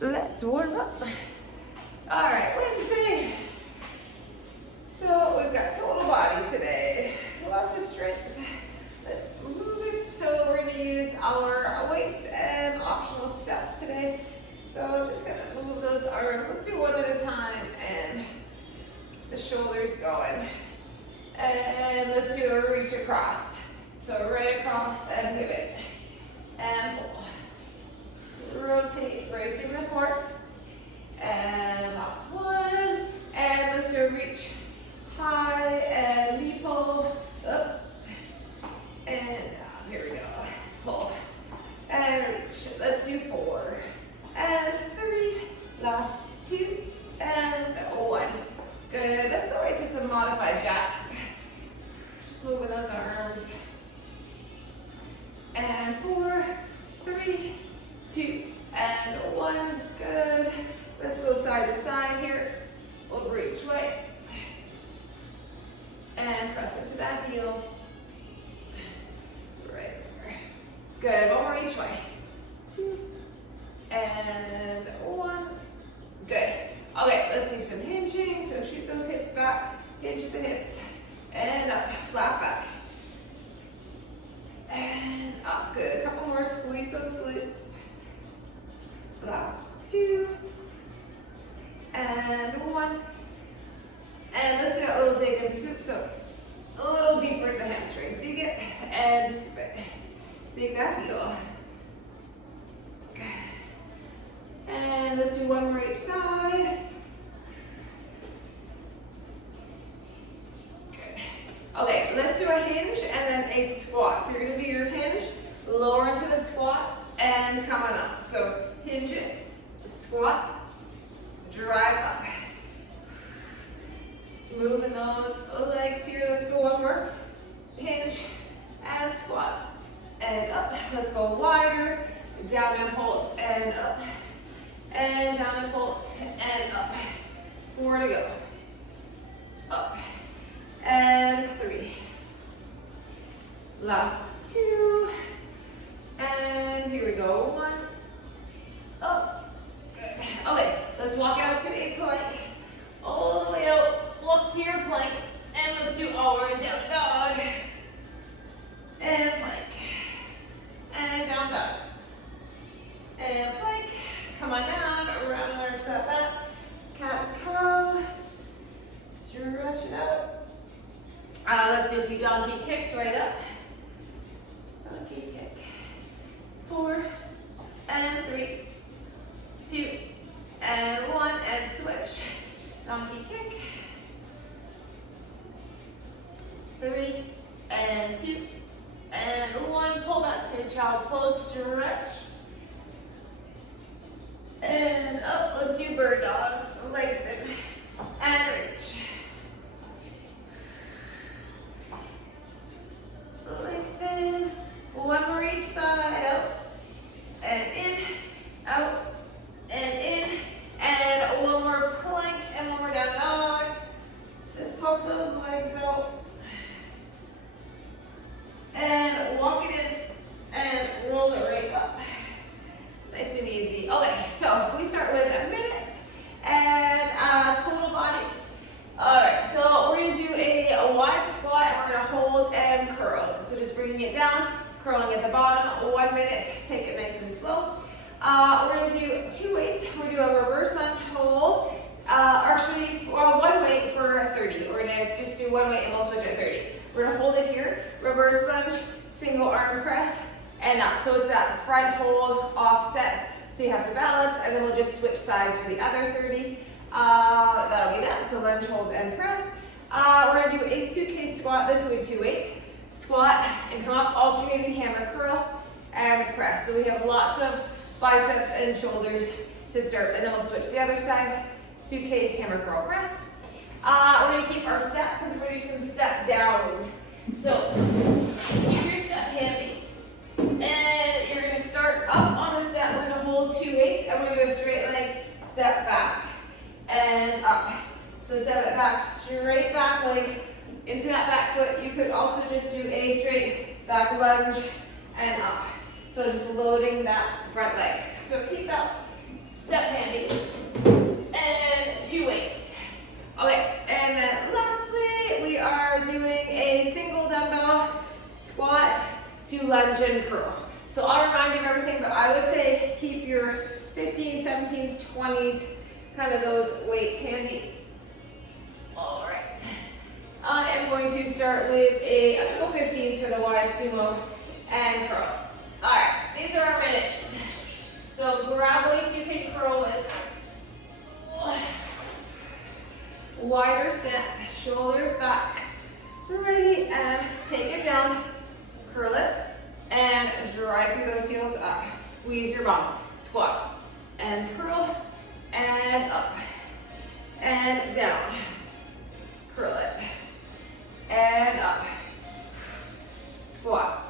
Let's warm up. All right, Wednesday. So we've got total body today. Lots of strength. Let's move it. So we're going to use our weights and optional step today. So I'm just going to move those arms. Let's do one at a time and the shoulders going. And let's do a reach across. So right across and pivot. And pull. Rotate, bracing the core. And last one. And let's do a reach high and knee pull. Up. And down. Here we go. Pull. And reach. Let's do 4. And 3. Last 2. And 1. Good. Let's go right to some modified jacks. Just moving those arms. And 4, 3, 2, and 1. Good. Let's go side to side here. We'll reach way. And press into that heel. Right there. Good. One more each way. 2, and 1. Good. Okay, let's do some hinging. So shoot those hips back. Hinge the hips. And up. Flat back. And up. Good. A couple more. Squeeze those glutes. Last 2. And 1. And let's do a little dig and scoop. So a little deeper in the hamstring. Dig it and scoop it. Dig that heel. Good. And let's do one more each side. Good. Okay, let's do a hinge and then a squat. So you're going to do your hinge, lower into the squat, and come on up. So hinge it, squat, drive up. Moving those legs here. Let's go one more. Hinge and squat. And up. Let's go wider. Down and pulse and up. And down and pulse and up. 4 to go. Up. And 3. Last 2. And here we go. 1. Up. Good. Okay, let's walk out to a plank. All the way out. Walk to your plank. And let's do over and down dog. And plank. And down dog. And plank. Come on down. Around and arms out back. Cat and cow. Stretch it out. Let's do a few donkey kicks right up. Donkey kick. 4. And 3. 2. And 1. And switch. Donkey kick. 3. And 2. And 1. Pull back to your child's pose. Stretch. And up. Let's do bird dogs. Lengthen. And reach. Lengthen. One more each side. Out. And in. Out. And in. And one more plank. And one more down dog. Just pump those legs out. And walk it in. And roll it right up. Nice and easy. Okay, so we start with a minute and total body. All right, so we're going to do a wide squat and we're going to hold and curl. So just bringing it down, curling at the bottom, 1 minute. Take it nice and slow. We're going to do 2 weights. We're going to do a reverse lunge hold. Actually, well, 1 weight for 30. We're going to just do 1 weight and we'll switch at 30. We're going to hold it here, reverse lunge, single arm press, and up. So it's that front hold offset. So you have to balance, and then we'll just switch sides for the other 30. That'll be that. So lunge, hold, and press. We're going to do a suitcase squat. This will be 2 weights. Squat and come up, alternating hammer curl and press. So we have lots of biceps and shoulders to start, and then we'll switch to the other side. Suitcase, hammer curl, press. We're going to keep our step because we're going to do some step downs. So keep your step handy. And you're going to start up on a step. We're going to hold 2 weights and we're going to do a straight leg step back and up. So step it back, straight back leg into that back foot. You could also just do a straight back lunge and up. So just loading that front leg. So keep that step 15s, 17s, 20s, kind of those weights handy. All right. I am going to start with a couple 15s for the wide sumo and curl. All right, these are our minutes. So grab weights you can curl with. Wider stance, shoulders back. Ready, and take it down. Curl it, and drive through those heels up. Squeeze your bum. Squat, and curl, and up, and down. Curl it, and up. Squat,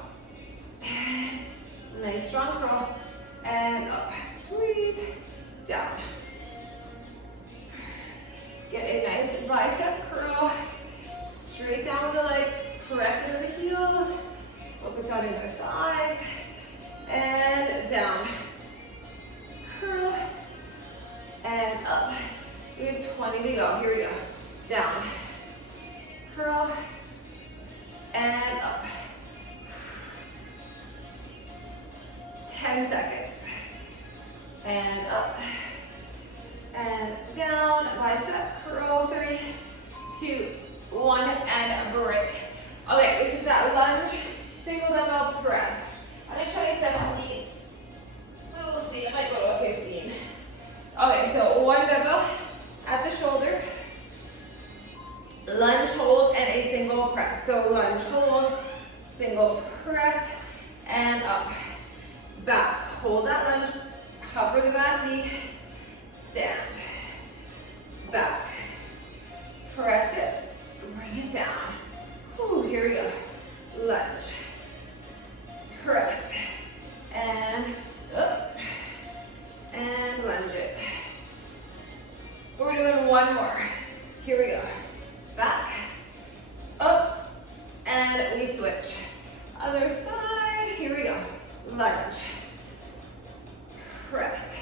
and nice strong curl, and up. Squeeze, down. Get a nice bicep curl. Straight down with the legs. Press into the heels. Focus on your thighs. And down. Curl. And up. We have 20 to go. Here we go. Down. Curl. And up. 10 seconds. And up. And down, bicep curl, 3, 2, 1, and break. Okay, this is that lunge, single dumbbell press. I'm gonna try 17. We'll see, I might go to a 15. Okay, so one dumbbell at the shoulder, lunge, hold, and a single press. So lunge, hold, single press, and up, back. Hold that lunge, hover the back knee, stand, back, press it, bring it down. Ooh, here we go. Lunge, press, and up, and lunge it. We're doing one more. Here we go. Back, up, and we switch. Other side, here we go. Lunge, press,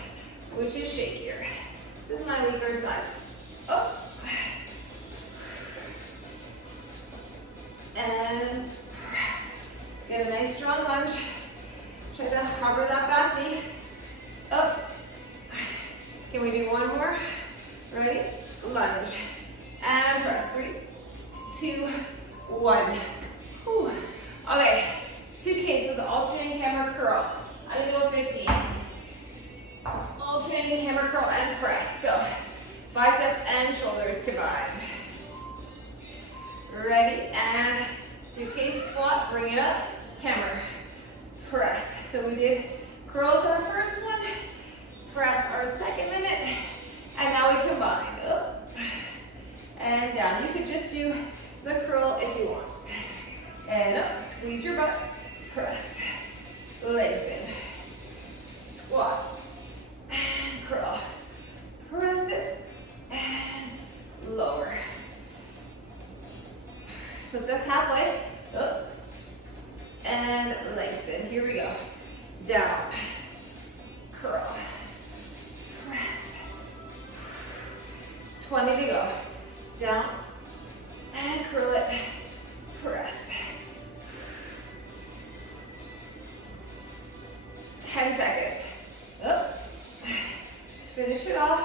which is shakier. This is my weaker side. Up. And press. Get a nice strong lunge. Try to hover that back knee. Up. Can we do one more? Ready? Lunge. And press. 3, 2, 1. Whew. Okay. 2K, so the alternating hammer curl. I'm gonna go 15s. Alternating hammer curl and press. So biceps and shoulders combined. Ready? And suitcase squat. Bring it up. Hammer. Press. So we did curls our first one. Press our second minute. And now we combine. Up and down. You could just do the curl if you want. And up. Squeeze your butt. Press. Lengthen. Squat. And curl. Press it. And lower. Split us halfway. Up. And lengthen. Here we go. Down. Curl. Press. 20 to go. Down. And curl it. Press. 10 seconds. Up. Let's finish it off.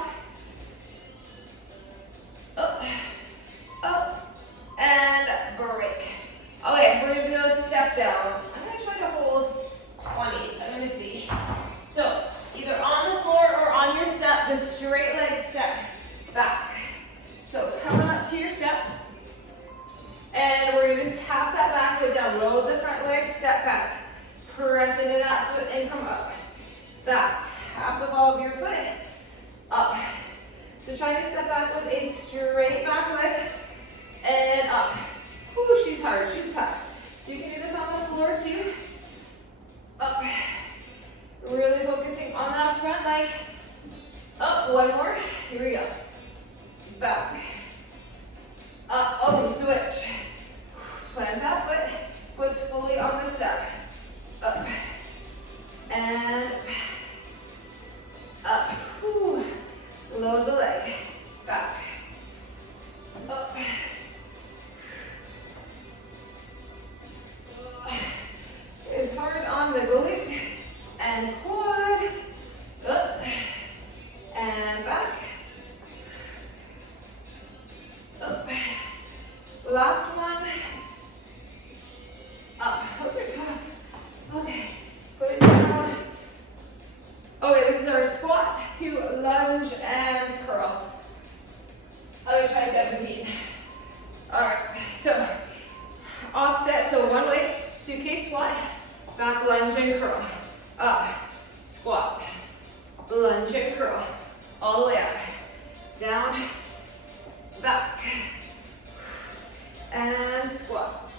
Up. Up. And break. Okay, we're gonna do those step downs. I'm gonna try to hold 20s. I'm gonna see. So either on the floor or on your step, the straight leg step back. So come up to your step. And we're gonna just tap that back foot down. Roll the front leg, step back. Press into that foot and come up. Back. Tap the ball of your foot. Up. So try to step back with a straight back leg. And up. Whew, she's hard. She's tough. So you can do this on the floor too. Up. Really focusing on that front leg. Up. One more. Here we go. Back. Up. Okay, switch. Plant that foot. Foot's fully on the step. Up. And up. Whew. Lower the leg. Back. Up. It's hard on the glute and quad. Up. lunge and curl. I'm gonna try 17. All right, so offset, so one way, suitcase squat, back lunge and curl, up, squat, lunge and curl, all the way up, down, back, and squat,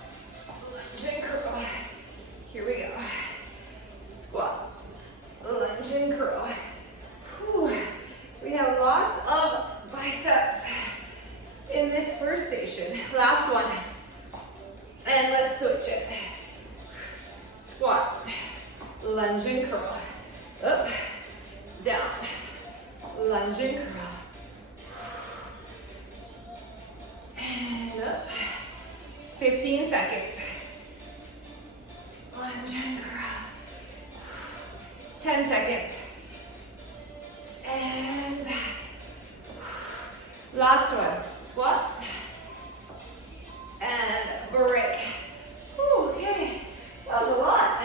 lunge and curl. Here we go. Squat, lunge and curl. Whew. We have lots of biceps in this first station. Last one. And let's switch it. Squat, lunge and curl. Up, down, lunge and curl. And up. 15 seconds. Lunge and curl. 10 seconds. And back. Last one. Squat. And break. Whew, okay, that was a lot.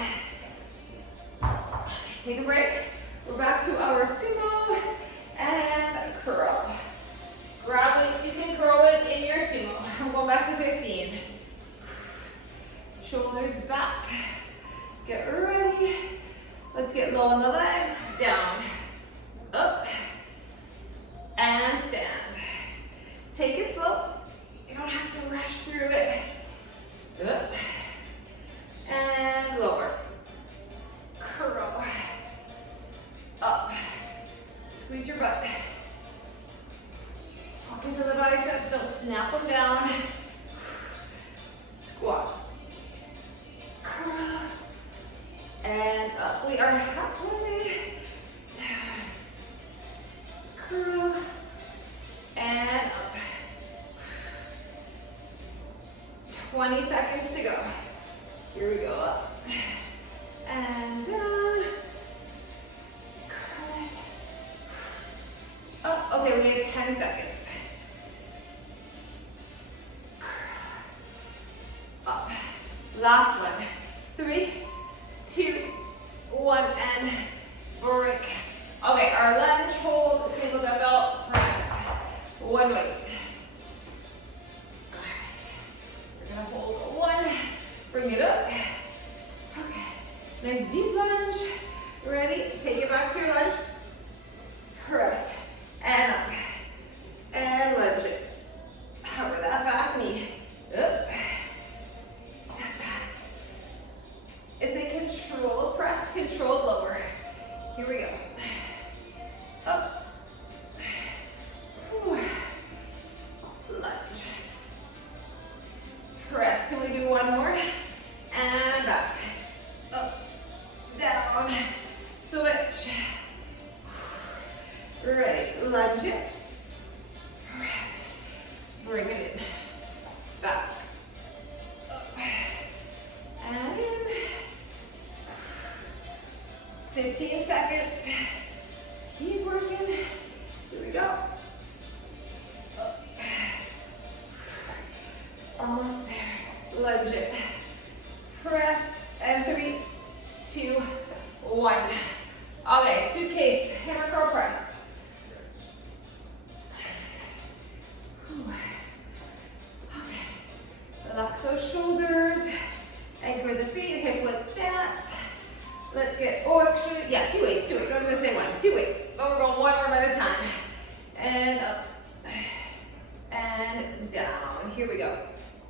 Take a break. We're back to our sumo and curl. Grab weights, you can curl it in your sumo. I'm going back to 15. Shoulders back. Get ready. Let's get low on the legs. Down, up, and stand. Take it slow. You don't have to rush through it. Up, and lower. Curl. Up. Squeeze your butt. Focus on the biceps, don't snap them down. Squat. Curl. And up. We are halfway. Down. Curl. And up. 20 seconds to go. Here we go. Up. And down. Curl it. Up. Okay, we have 10 seconds. Curl. Up. Last one. 3, 2, 1, and break. Okay, our lunge, hold, single dumbbell, press. One weight. Hold one, bring it up. Okay, nice deep lunge. Ready? Take it back to your lunge. Press and up and lunge it. Cover that back knee. Up. Step back. It's a controlled press, controlled lower. Here we go. Up. Whew. Lunge. Press. Can we do one more? And back. Up. Down. Switch. Ready. Lunge it. Press. Bring it in. Back. Up. And in. 15 seconds. Keep working. Here we go. Up. Almost there. Lunge it. Press. And 3, 2, 1. Okay, suitcase, hammer curl press. Okay. Relax those shoulders. Anchor the feet, hip width stance. Let's get, oh actually, yeah, 2 weights. I was gonna say 1, 2 weights. But we're going one arm at a time. And up. And down. Here we go.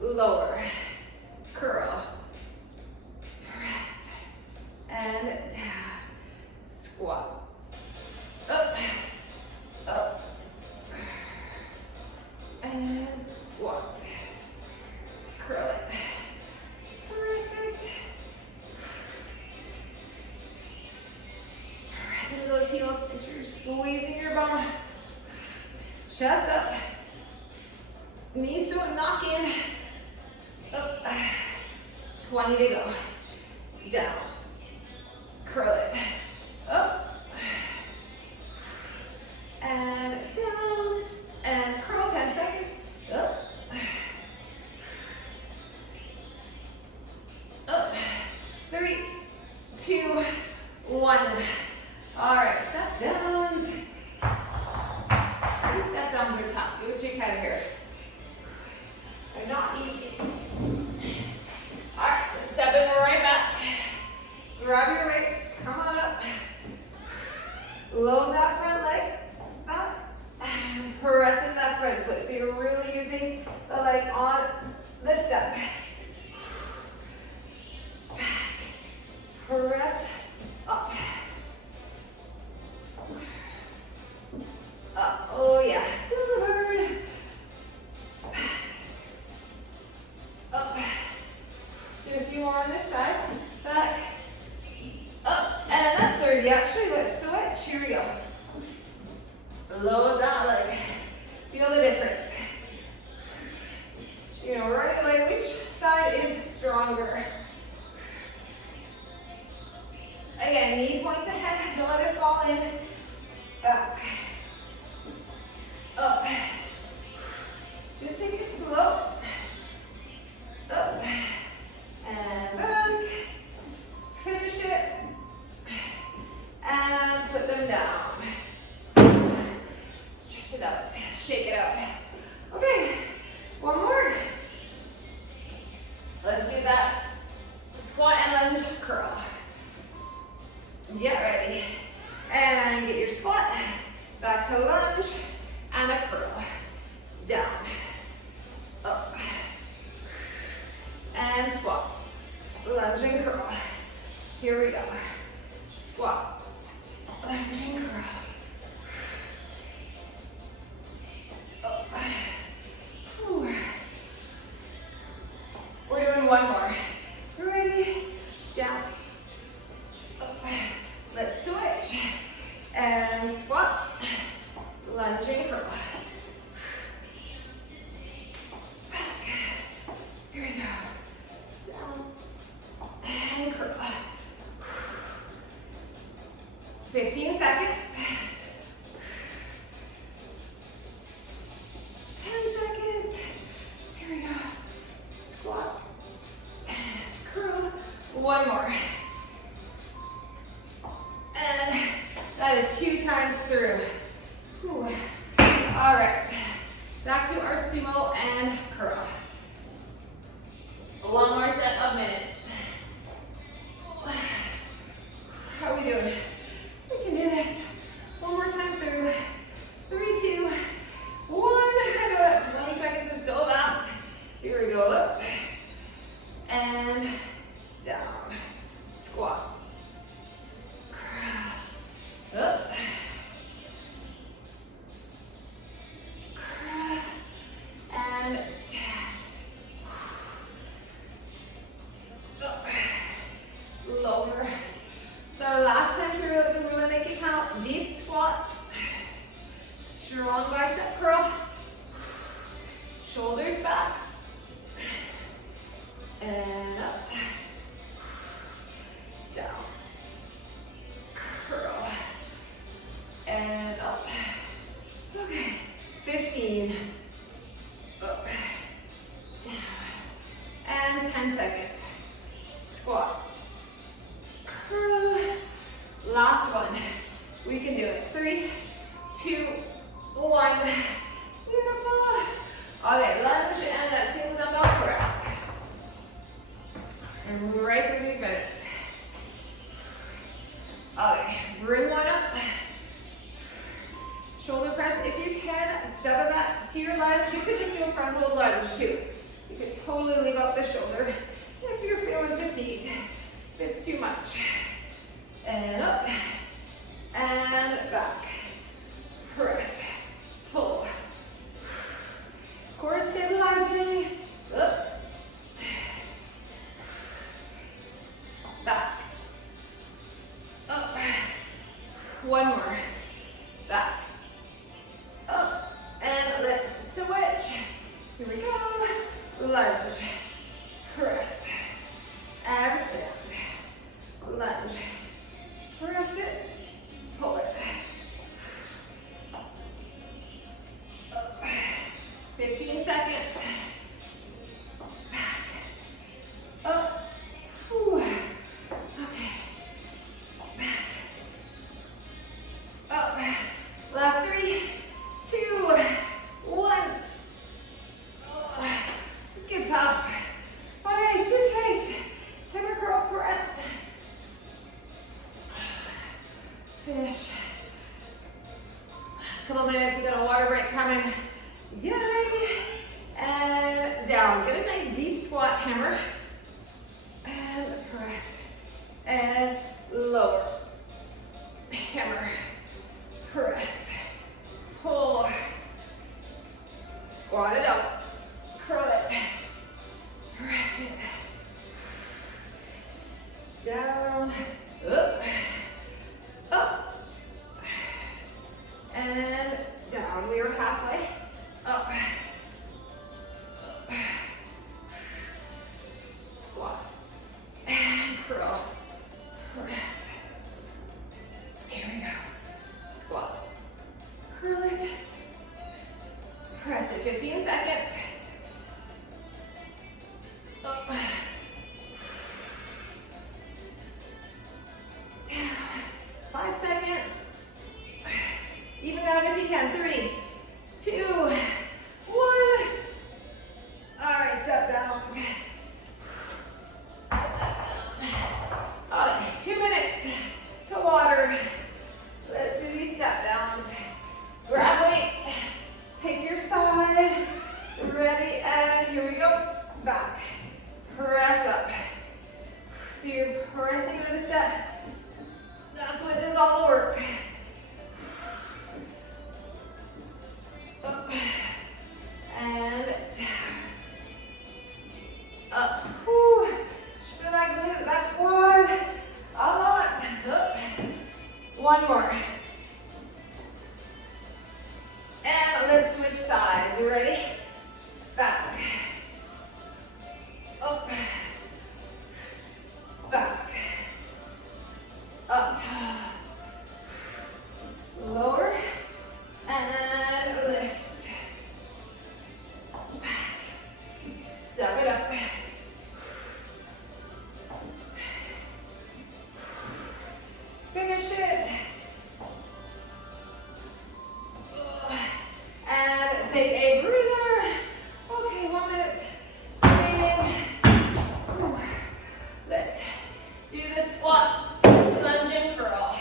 Lower. Curl. Press. And down. Squat. Up. Up. And squat. Curl it. Press it. Press into those heels. Make sure you're squeezing your bum. Chest up. Knees don't knock in. Up. 20 to go. Down. Curl it. Up. And down. And curl 10 seconds. Up. Up. 3, 2, 1. All right, step downs. Lower that leg. Feel the difference. You know, right away, which side is stronger? Again, knee points ahead, don't let it fall in. Back. Up. Just take it slow. Up. And back. Finish it. And put them down. Stretch it out. Shake it out. Okay. One more. Let's do that squat and lunge curl. Get ready. And get your squat. Back to lunge and a curl. Down. Up. And squat. Lunge and curl. Here we go. Squat. Lunge and curl. Up. Whew. We're doing one more. Ready? Down. Up. Let's switch. And squat. Lunge and curl. Back. Here we go. Down. And curl. 15 seconds. 10 seconds. Here we go. Squat. And curl. One more. And that is 2 times through. Whew. All right. Back to our sumo and curl. One more set of minutes. How are we doing? We can do this. One more time through. 3, 2, 1. I know that 20 seconds is so fast. Here we go. Up. And down. Squat. Curl. Up. Curl. And stand. Up. Lower. So last time through, let's really make it count. Deep squat. Strong bicep curl. Shoulders back. And up. Down. Curl. And up. Okay. 15. Up. Down. And 10 seconds. Squat. Curl. Last one. We can do it. 3, 2, 1. Beautiful. Okay, lunge and that single dumbbell press. And move right through these minutes. Okay, bring one up. Shoulder press if you can. Step that to your lunge. You could just do a front hold lunge too. You could totally leave out the shoulder if you're feeling fatigued. If it's too much. And up. And back. Press. Pull. Core stabilizing. Up. Back. Up. One more. Back. Up. And let's switch. Here we go. Lunge. Press. And stand. Lunge. Press it. Pull it. Up. 15 seconds. Back. Up. Whew. Okay. Back. Up. Last 3, 2, 1. Oh, this gets tough. Okay, suitcase. Hammer curl press. Finish. Last couple minutes, we've got a water break coming. Get ready. And down. Get a nice deep squat hammer. And press. And lower. Hammer. Press. Pull. Squat it up. Curl it. Press it. Down. Up. Up. And We are halfway. Up. Squat. And curl. Press. Here we go. Squat. Curl it. Press it. 15 seconds. Up. Down. 5 seconds. Even out if you can. 3, 2, 1. All right, step down. Okay, 2 minutes to water. Let's do these step downs. Grab weights. Pick your side. Ready, and here we go. Back. Press up. So you're pressing into the step. That's what does all the work. Up. And down. Up. Whew. Should I glute that quad? A lot. Up. One more. And let's switch sides. You ready? Back. Up. Back. Up. Lower. And lift. Back. Step it up. Finish it. And take a breather. Okay, 1 minute remaining. Let's do the squat, lunge, and curl.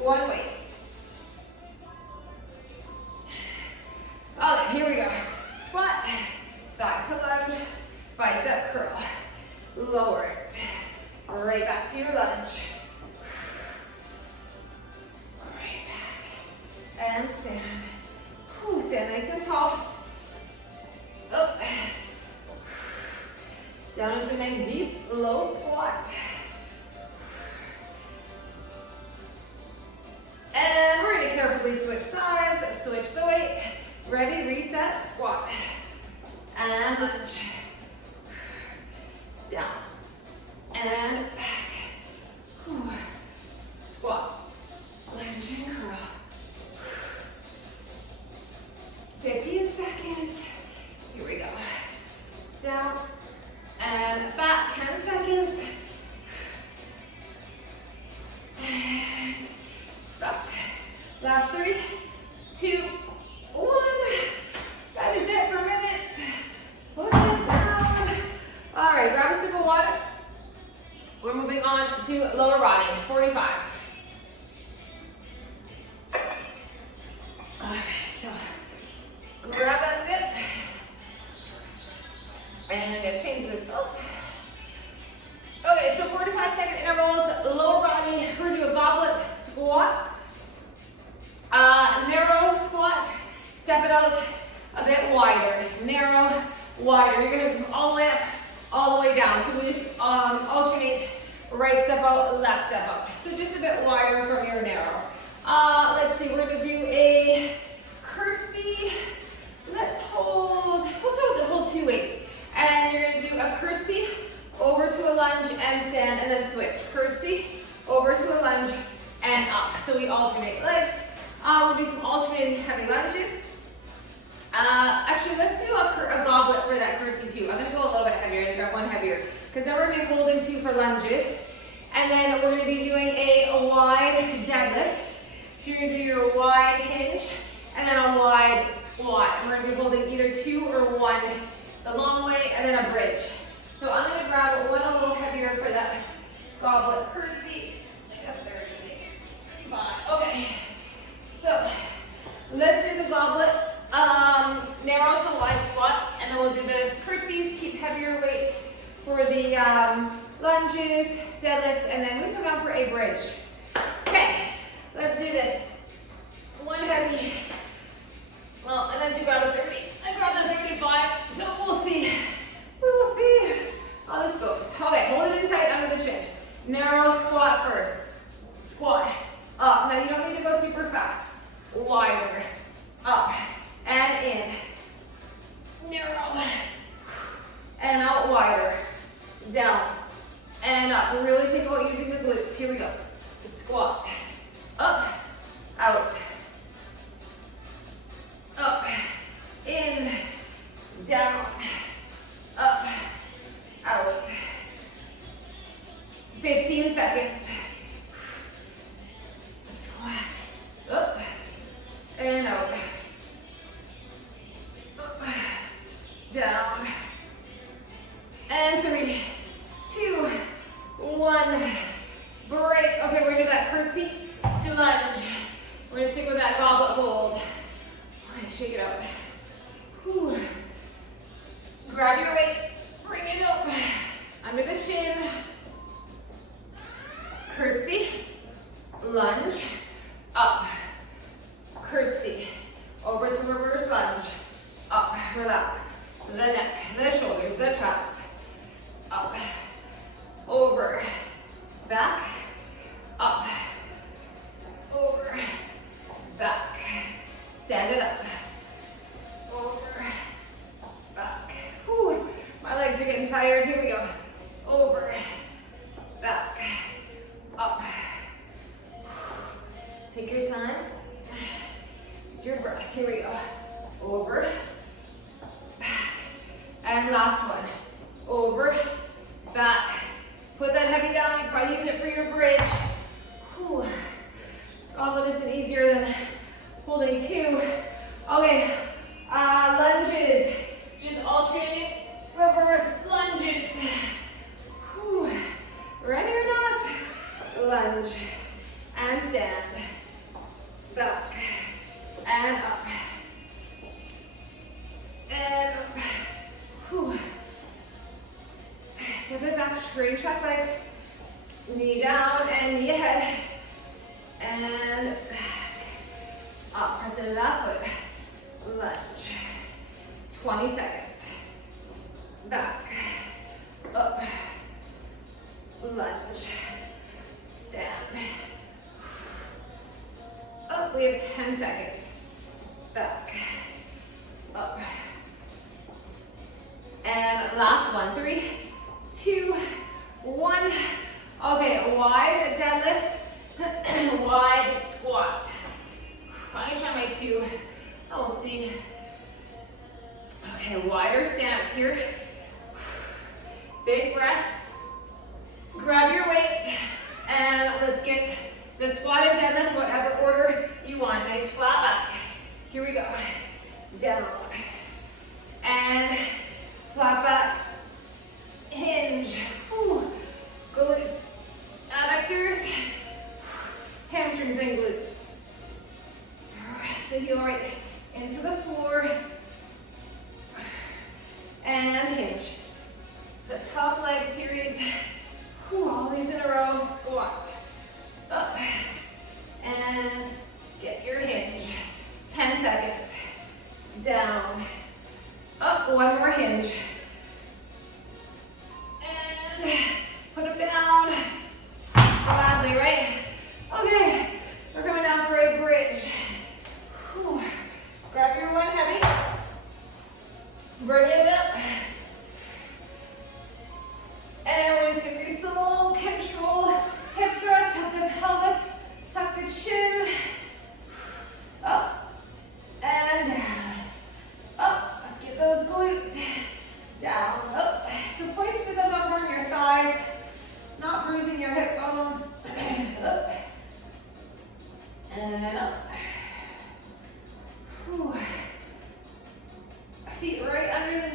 One weight. Okay, here we go. Squat, back to lunge, bicep curl. Lower it. Right back to your lunge. Right back. And stand. Ooh, stand nice and tall. Up. Down into a nice deep, low squat. And we're going to carefully switch sides, switch the weight. Ready, reset, squat. And lunge. Down. And back. Ooh. Squat. Lunge and curl. 15 seconds. Here we go. Down and back. 10 seconds. And back. Last 3, 2, 1. That is it for minutes. Put it down. All right, grab a sip of water. We're moving on to lower body, 45s. All right, so grab that zip. And I'm going to change this up. Okay, so 45-second intervals, lower body. We're going to do a goblet squat. Narrow squat. Step it out a bit wider. Narrow, wider. You're going to come all the way up, all the way down. So we just alternate right step out, left step out. So just a bit wider from your narrow. Let's see, we're going to do a curtsy. Let's hold 2 weights. And you're going to do a curtsy, over to a lunge and stand, and then switch. Curtsy, over to a lunge and up. So we alternate legs. We'll do some alternating heavy lunges. Actually, let's do a goblet for that curtsy too. I'm going to go a little bit heavier and grab one heavier, because then we're going to be holding 2 for lunges. And then we're going to be doing a wide deadlift. So you're going to do your wide hinge and then a wide squat. And we're going to be holding either 2 or 1 the long way, and then a bridge. So I'm going to grab one a little heavier for that goblet curtsy, like a 35. Okay, so let's do the goblet, narrow to wide squat, and then we'll do the curtsies, keep heavier weights for the lunges, deadlifts, and then we come down for a bridge. Okay, let's do this. One heavy. Well, I meant to grab a 30. I grabbed a 35, so we'll see. We will see how this goes. Okay, hold it in tight under the chin. Narrow squat first. Squat. Up. Now you don't need to go super fast. Wider. Up. out. Down. And 3, 2, 1. Break. Okay, we're gonna do that curtsy to lunge. We're gonna stick with that goblet hold. Okay, shake it out. Whew. Grab your weight, bring it up under the shin. Curtsy, lunge, up. Curtsy, over to reverse lunge, up. Relax the neck, the shoulders, the traps. Up, over, back, up, over, back. Stand it up. Over, back. Whew. My legs are getting tired. Here we go. Over, back, up. Take your time. It's your breath. Here we go. Over, back. And last one. Over, back. Put that heavy down. You probably use it for your bridge. Whew. Goblet isn't easier than holding 2. Okay, lunges. Just alternating reverse lunges. Whew. Ready or not? Lunge and stand. Back and up. And up. Whew. Step it back, straight track legs. Knee down and knee ahead. And back. Up, press into that foot. Lunge. 20 seconds. Back. Up. Lunge. Stand. Up, we have 10 seconds. Back. Up. And last one. 3, 2, 1. Okay, wide deadlift, wide squat. I'm gonna try my 2. We'll see. Okay, wider stance here. Big breath. Grab your weight and let's get the squatted deadlift, whatever order you want. Nice flat back. Here we go. Down. And flat back. Hinge. Whew. Glutes. Adductors. Hamstrings and glutes. Press the heel right into the floor. And hinge. It's a tough leg series. Whew, all these in a row. Squat. Up. And get your hinge. 10 seconds. Down. Up. One more hinge. And put it down. Gladly, right? Okay. We're coming down for a bridge. Whew. Grab your one heavy. Bring it up. And we're just going to do slow, controlled hip thrust. Tuck the pelvis, tuck the chin. Up and down. Up. Let's get those glutes. Down. Up. So place the thumb on your thighs, not bruising your hip bones. Up. And up. Whew. Feet right under the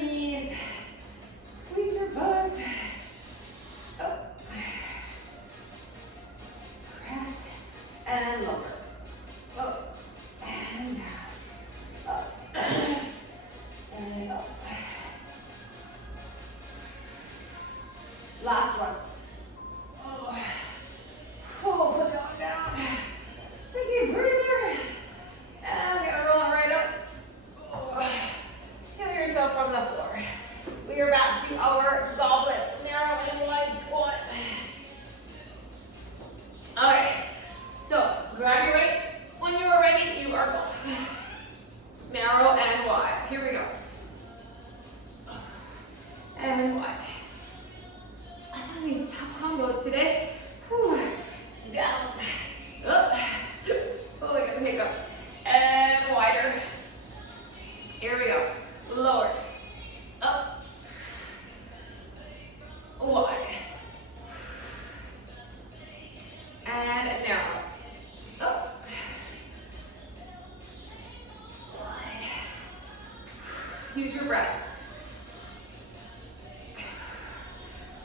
Use your breath.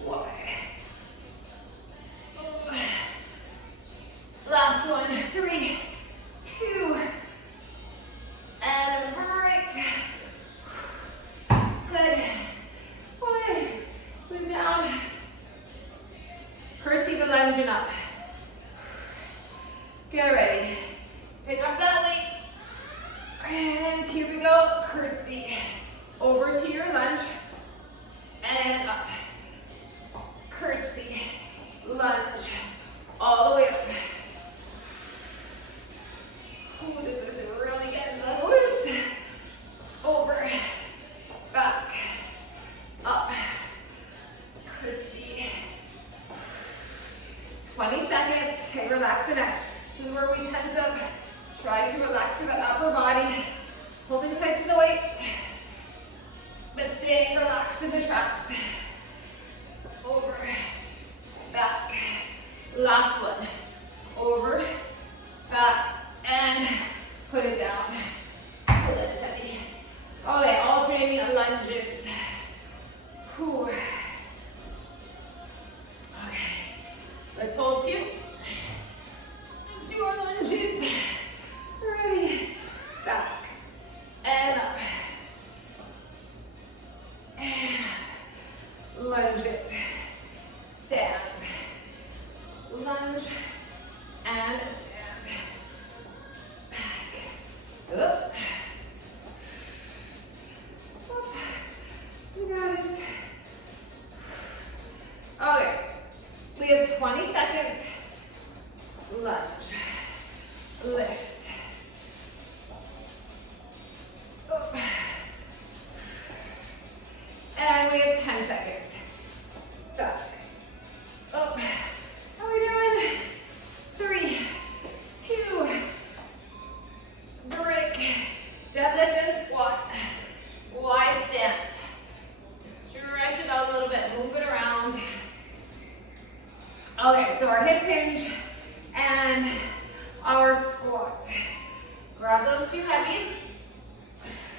One. Last one. 3, 2, and break. Good. Move down. Curtsy to lunge and up. Get ready. Pick up that leg. And here we go. Curtsy. Over to your lunge. And up. Curtsy. Lunge. All the way up. Oh, this is really getting the glutes. Over. Back. Up. Curtsy. 20 seconds. Okay, relax the neck. This is where we tense up. Try to relax through the upper body. Holding tight to the weight. But staying relaxed in the traps. Over. Back. Last one. Over. Back. And put it down. Pull it steady. Okay, alternating lunges. Whew. Okay. Let's hold 2. Let's do our lunges. Ready. Back. And up. And lunge it. Stand. Lunge. And stand. Back. Up. Up. You got it. Okay. We have 20 seconds. Lunge. Lift. Up. And we have 10 seconds. Back. Up. How are we doing? 3, 2, break. Deadlift and squat. Wide stance. Stretch it out a little bit. Move it around. Okay, so our hip hinge and our squat. Grab those 2 heavies.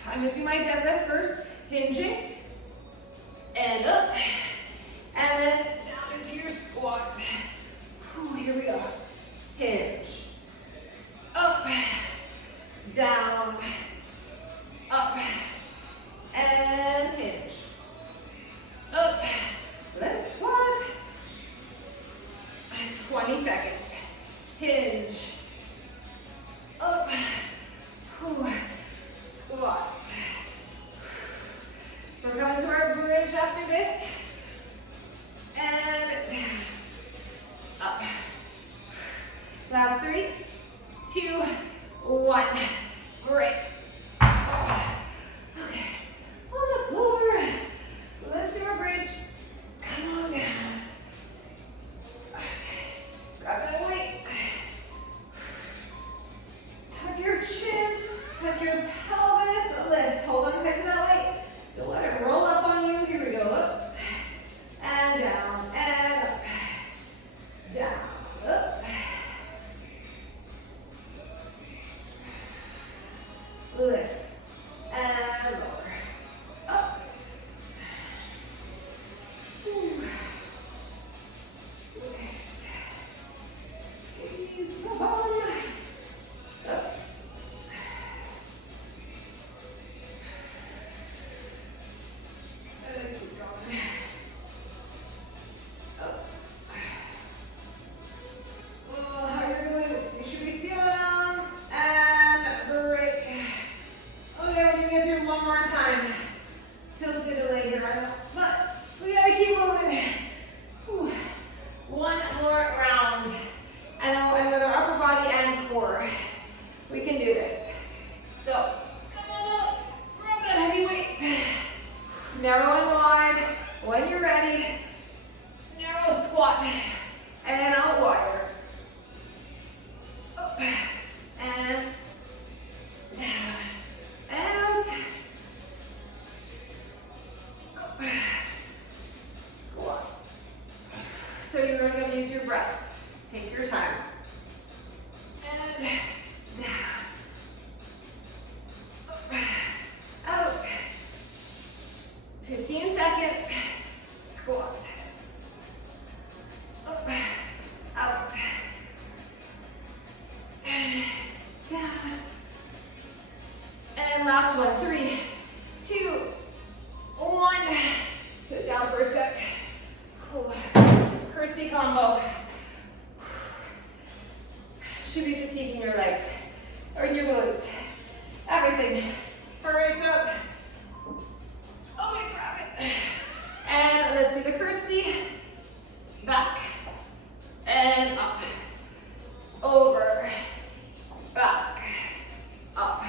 I'm gonna do my deadlift first, hinging, and up, and then down into your squat. Whew, here we go. Hinge, up, down, up, and hinge, up. Let's squat. 20 seconds. Hinge. Up. Whew. Squat. We're coming to our bridge after this. And down. Up. Last 3, 2, 1. Break. last one. 3, 2, 1. Sit down for a sec. Curtsy combo. Should be fatiguing your legs or your glutes. Everything. Heart rate's up. Oh, you grab it. And let's do the curtsy. Back and up. Over. Back. Up.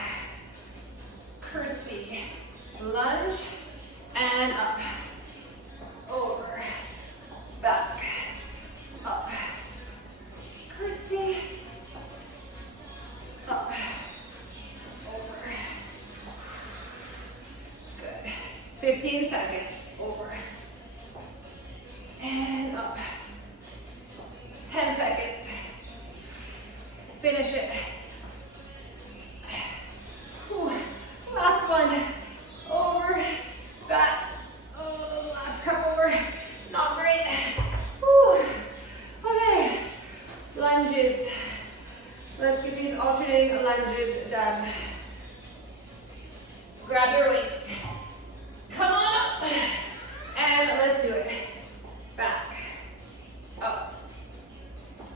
Curtsy. Lunge and up. Over. Back. Up. Curtsy. Up. Over. Good. 15 seconds. Over. And up. 10 seconds. Finish it. Whew. Last one. Over. Back. Oh, last couple were not great. Whew. Okay. Lunges. Let's get these alternating lunges done. Grab your weight. Come on up. And let's do it. Back. Up.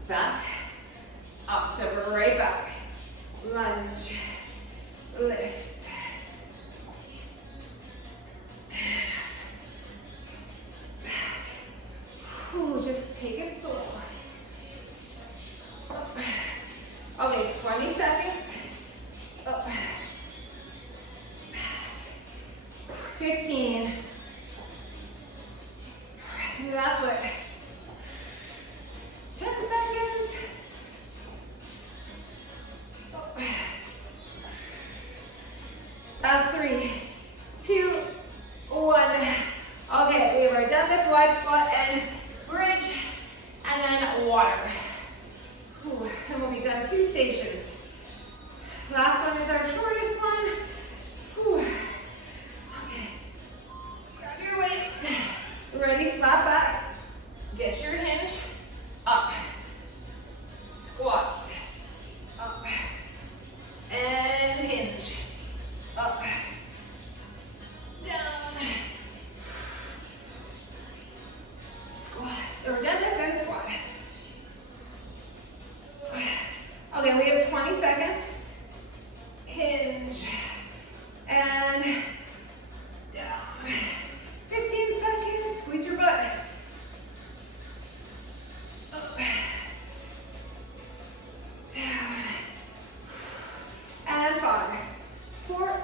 Back. Up. So we're right back. Lunge. Lift. Back. Ooh, just take it slow. Up. Okay, 20 seconds. Up. 15. Press into that foot. 10 seconds. Up. Last 3, 2, 1. Okay, we have our deadlift, wide squat, and bridge, and then water. Whew. And we'll be done 2 stations. Last one is our shortest one. Whew. Okay. Grab your weights. Ready, flat back. Get your hinge. Up. Squat. Up. And hinge. Up. Down. Squat. Or deadlift and squat. Okay, we have 20 seconds. Hinge. And down. 15 seconds. Squeeze your butt. Up. Down. And 5, 4,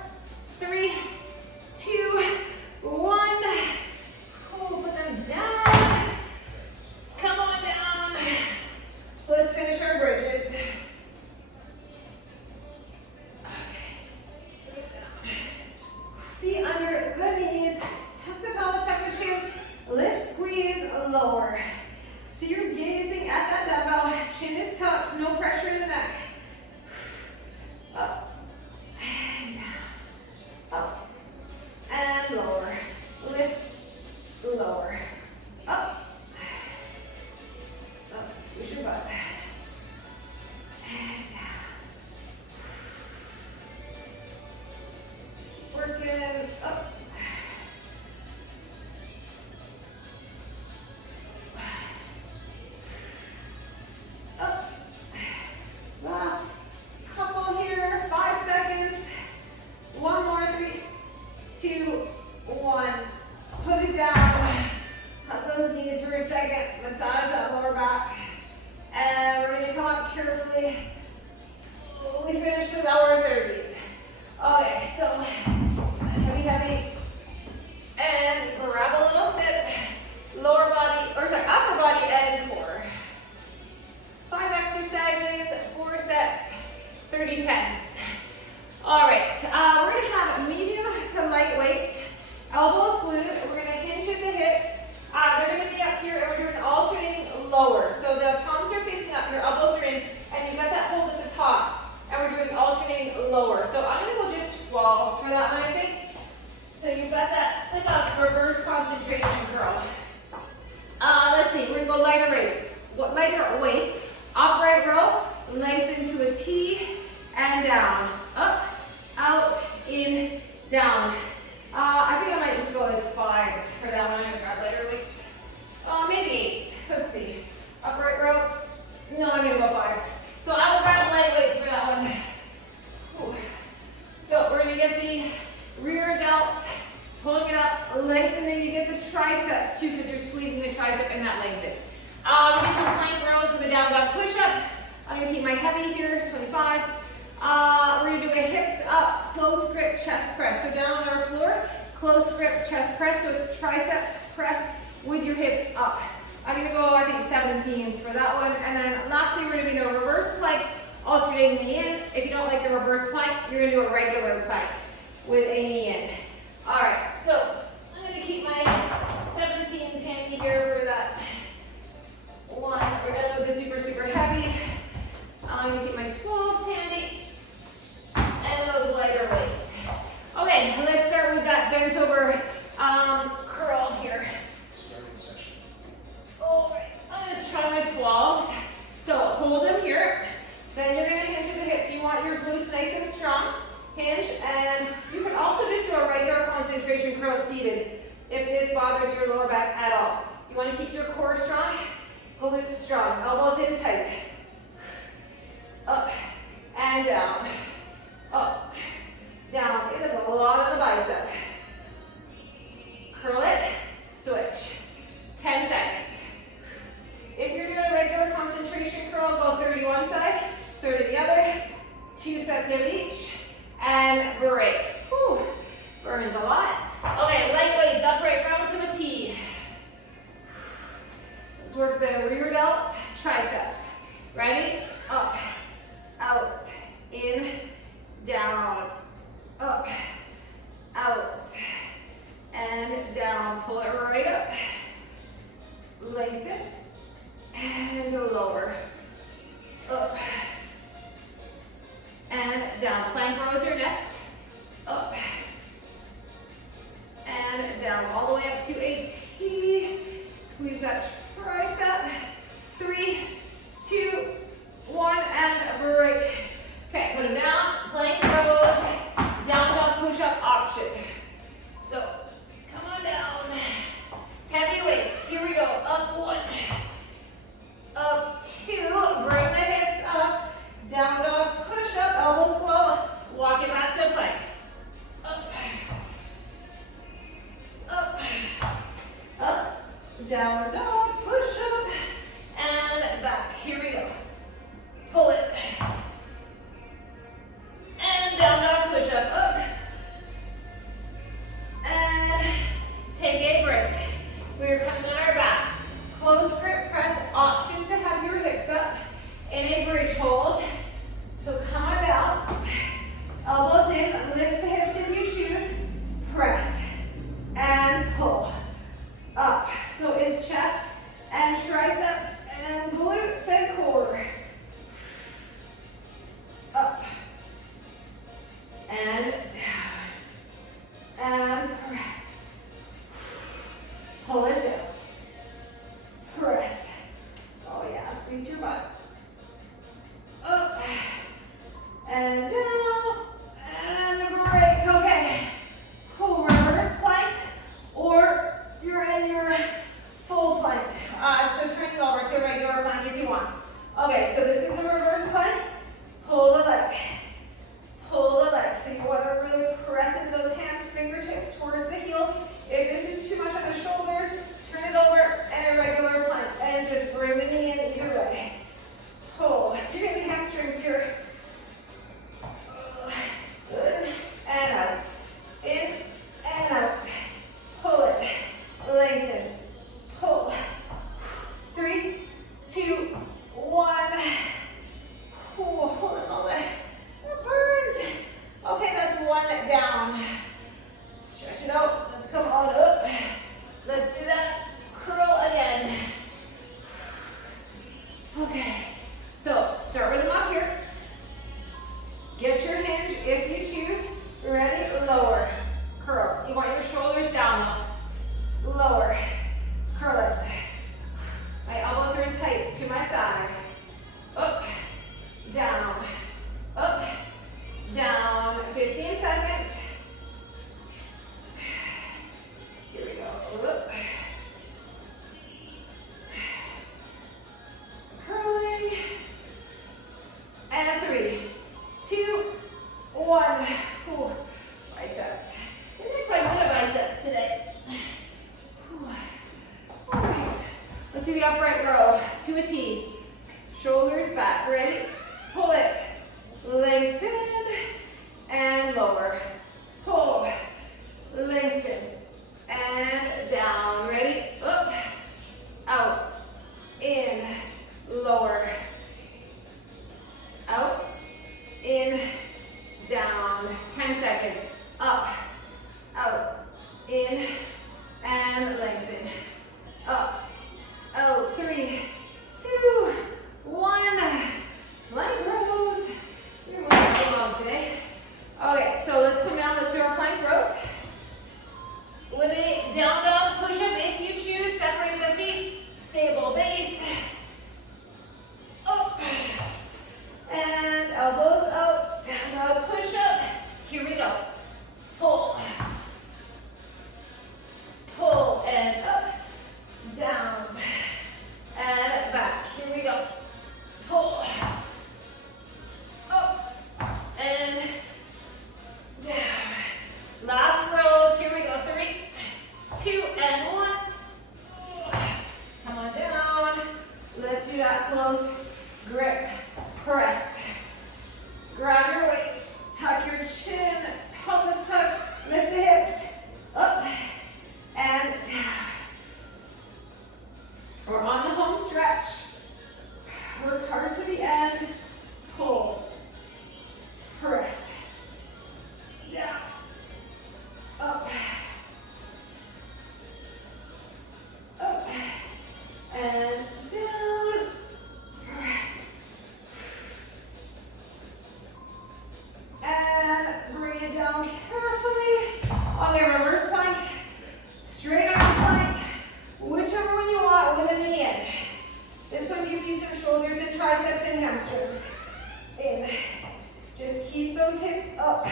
3, 2, 1. Oh, put them down. Come on down. Let's finish our bridges. Feet under the knees, tuck the pelvis up the chin, lift, squeeze, lower. So you're gazing at that dumbbell, chin is tucked, no pressure in the neck. Up and down, up and lower, lift, lower, up, squeeze your butt, and down. Working up. Up. Last couple here, 5 seconds. One more, 3, 2, 1. Put it down. Hug those knees for a second. Massage that lower back. And we're going to come up carefully. We finished with our 30s. Okay, so heavy, and grab a little sit, lower body, or sorry, upper body and core. 5 exercises, 4 sets, 30 tens. All right, we're gonna have medium to light weights, elbows glued, we're gonna hinge at the hips. They're gonna be up here, and we're doing alternating lower. So the palms are facing up, your elbows are in, and you've got that hold at the top, and we're doing alternating lower. So I'm gonna go just 12 for that one, I think. So you've got that, it's like a reverse concentration curl. Let's see, we're gonna go lighter weights. Upright row, lengthen to a T, and down. Up, out, in, lengthening, you get the triceps too, because you're squeezing the tricep in that lengthen. We're gonna do some plank rows with a down dog push-up. I'm gonna keep my heavy here, 25s. We're gonna do a hips up, close grip chest press. So down on our floor, close grip chest press. So it's triceps press with your hips up. I'm gonna go, I think, 17s for that one. And then lastly, we're gonna be in a reverse plank, alternating knee in. If you don't like the reverse plank, you're gonna do a regular plank with a knee in. All right, so I'm gonna keep my 17s handy here for that one. We're gonna go the super heavy. I'm gonna keep my 12s handy and those lighter weights. Okay, let's start with that bent over curl here. All right, I'm gonna try my 12s. So hold them here. Then you're gonna hinge at the hips. You want your glutes nice and strong. Hinge, and you can also just do a regular concentration curl seated if this bothers your lower back at all. You want to keep your core strong, glutes strong, elbows in tight. Up and down, up, down. It is a lot on the bicep. Curl it, switch. 10 seconds. If you're doing a regular concentration curl, go 30 one side, 30 the other. 2 sets of each. And break. Whew. Burns a lot. Okay, light weights, upright row to a T. Let's work the rear delts, triceps. Ready? Up, out, in, down, up, out, and down. Pull it right up. Lengthen, and lower. Up. And down. Plank rows are next. Up. And down. All the way up to a T. Squeeze that tricep. 3, 2, 1, and break. Okay, put them down. Plank rows. Down dog push-up option. So, come on down. Heavy weights. Here we go. Up 1. Up 2. Bring the hips up. Down dog push-up, elbows flow, walk it back to plank. Up, up, up, down dog push-up, and back. Here we go. Pull it. And down dog push-up, up. And take a break. We're coming on our back. Close grip press, option to have your hips up in a bridge hold. So come on down, elbows in, lift the hips if you choose, press, and pull, up. So it's chest and triceps and glutes and core. Up, and down, and press. Pull it down, press. Oh yeah, squeeze your butt. Up. And down, and break. Okay. Cool. Reverse plank, or you're in your full plank. So turning over to a regular plank if you want. Okay, so this is the reverse plank. Pull the leg. Pull the leg. So you want to really press into those hands, fingertips towards the heels. If this is too much on the shoulders, turn it over and a regular plank. And just bring the knee in either way. Pull. So you're getting hamstrings here. Good. And out. In and out. Pull it. Lengthen. Pull. 3, 2, 1. Pull it all the way. It burns. Okay, that's 1 down. Stretch it out. Let's come on up. Let's do that curl again. Okay. So start with them up here. Get your hinge if you choose. Ready? Lower. Curl. You want your shoulders down though. Lower. Curl it. My elbows are in tight to my side. Up. Down. Up. Down. 15 seconds. Here we go. Up. upright row to a T. Shoulders back, ready? Pull it, lengthen, and lower. Pull, lengthen, and down. Ready? Up, out, in, lower. Out, in, down. 10 seconds. Up, out, in, and lengthen. Up, out. 3, 2, 1. Plank rows. We're moving along today. Okay, so let's come down. Let's do our plank rows. With a down dog push-up if you choose. Separate the feet. Stable base. Up. And elbows out. Down dog push-up. Here we go. Pull. Pull and up. Down. And back. Here we go. Pull. Up. And down. Last rows. Here we go. 3, 2, and 1. Come on down. Let's do that close grip press. Grab your weights. Tuck your chin. Pelvis tucked. Lift the hips. Up and down. We're on the home stretch. Work hard to the end. Pull. Press. Down. Up. Up. And down. Press. And bring it down carefully. Okay, reverse plank. Straight arm plank. Whichever one you want with a knee in. This one gives you some shoulders and triceps and hamstrings. In. Just keep those hips up.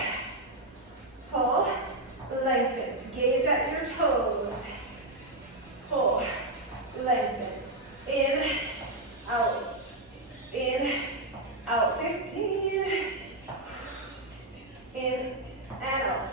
Pull. Lengthen. Gaze at your toes. Pull. Lengthen. In. Out. In. Out. 15. In and out.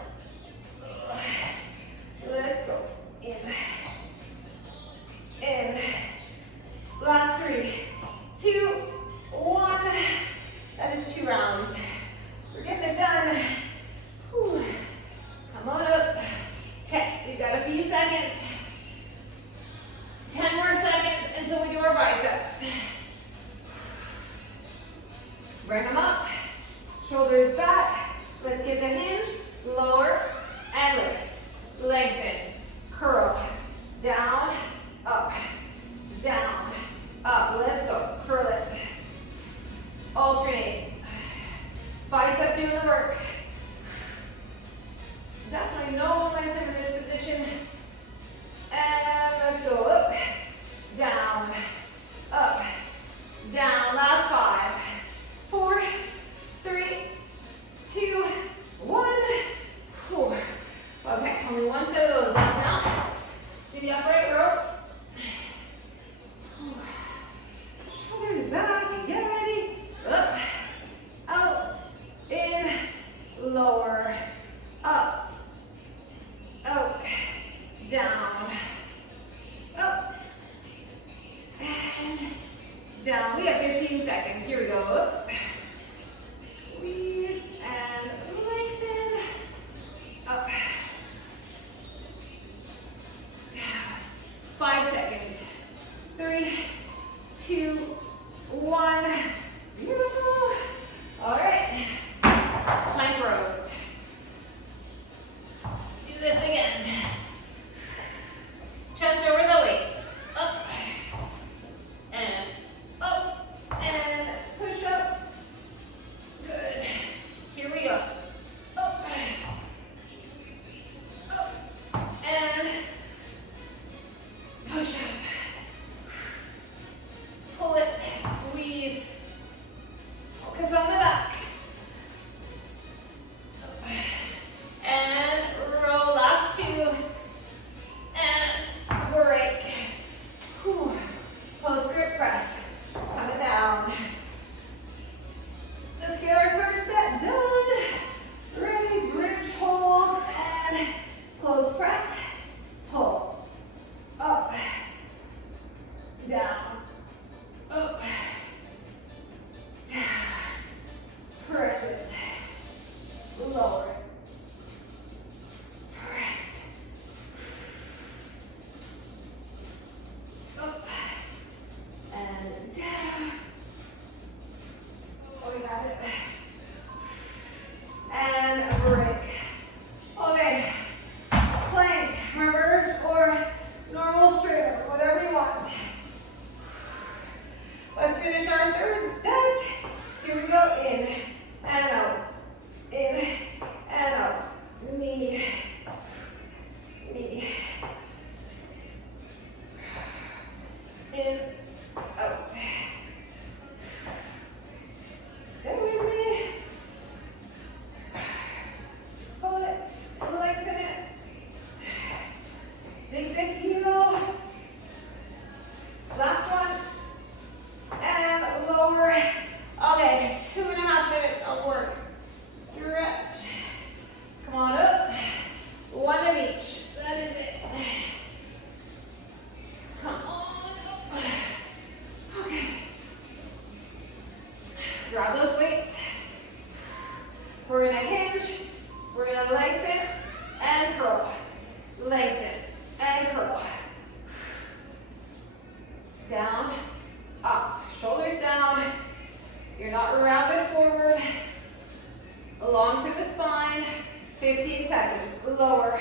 seconds. Lower,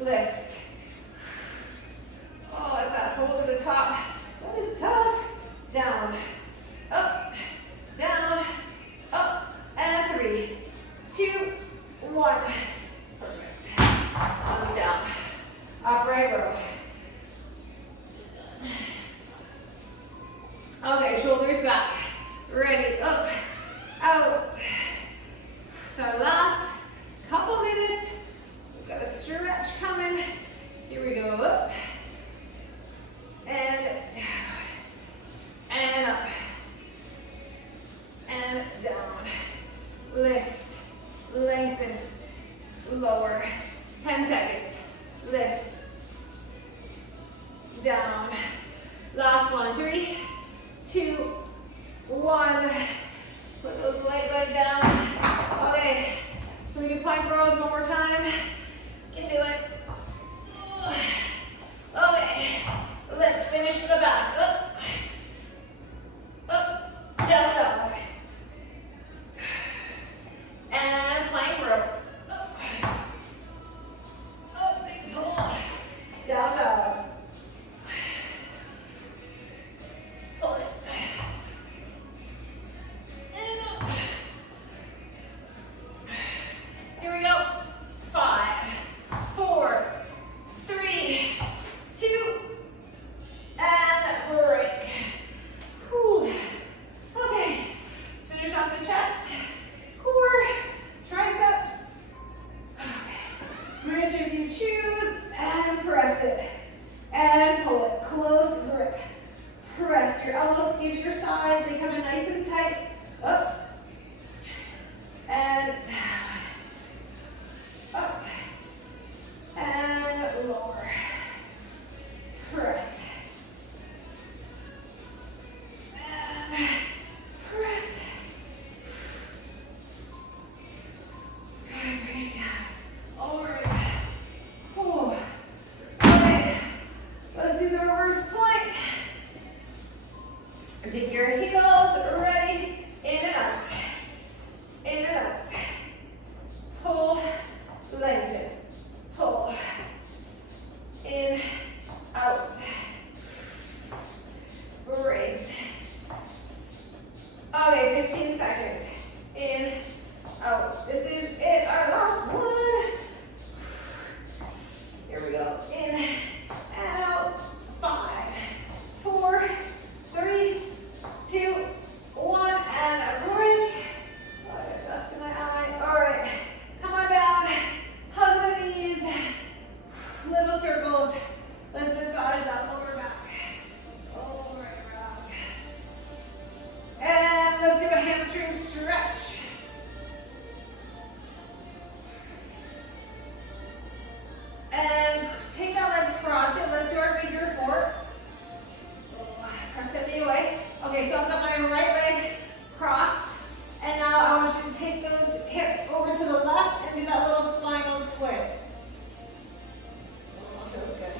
lift. Oh, it's that hold at the top. That is tough. Down, up, down, up, and 3, 2, 1. Perfect. Arms down. Upright row. Okay, shoulders back. Ready, up, out. So last couple minutes. We've got a stretch coming. Here we go, up, and down, and up, and down. Lift, lengthen, lower. 10 seconds. Lift, down. Last one. 3, 2, 1. Put those light leg down. Okay. Can we do plank rows one more time? Can do it. Okay. Let's finish in the back. Up. Up. Down dog. And plank row. Up. Up. Big pull. Down dog. Pull it. And up. Here we go. 5, 4, 3, 2, and break. Whew. Okay, let's finish off the chest, core, triceps. Okay, bridge if you choose, and press it. And pull it, close grip. Press your elbows, skip your sides, they come in nice and tight. Up, and down. Up, and lower. Press. And press. Good, bring it down. All right. Whew. Okay, let's do the reverse plank. Dig your heels, ready, in and out. In and out. Pull, lengthen. Pull. In, out. Brace. Okay, 15 seconds. In, out. This is it, our last one. Here we go. In, and out. 5, 4, 3, 2, 1, and a break. Oh, I got dust in my eye. All right, come on down. Hug the knees. Little circles. Let's massage that lower back. All the way around. And let's do a hamstring stretch. And take that leg, cross it. Let's do our figure 4. Press it the way. Okay, so I've got my right leg crossed. And now I want you to take those hips over to the left and do that little spinal twist. Oh, feels good.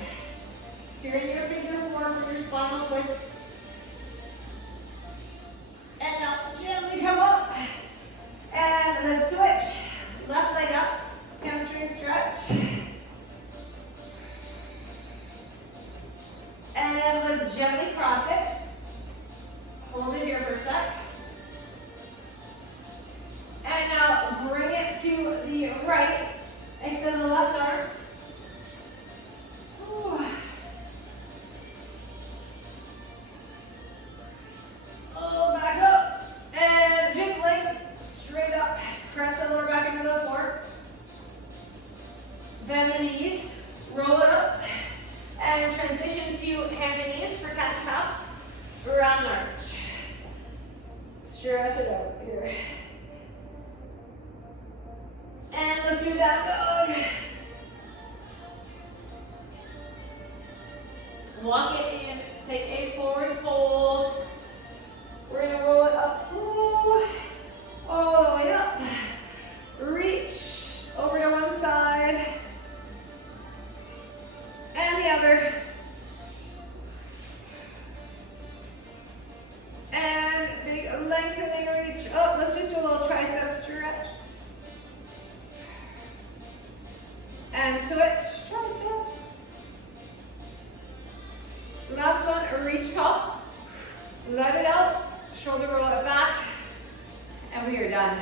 So you're in your figure 4 for your spinal twist. And now gently come up. And then switch. Left leg up. Hamstring stretch. And let's gently cross it. Hold it here for a sec. And now bring it to the right. Extend the left arm. Ooh. Oh, back up. And just legs straight up. Press the lower back into the floor. Bend the knees. Roll it up. And transition to hands and knees for cat and cow. Round march. Stretch it out here. And let's do down dog. Walk it in. Take a forward fold. We're going to roll it up slow. All the way up. Reach over to one side. And the other. And big lengthening reach. Oh, let's just do a little tricep stretch. and switch, tricep. Last one, reach tall. Let it out, shoulder roll it back, and we are done.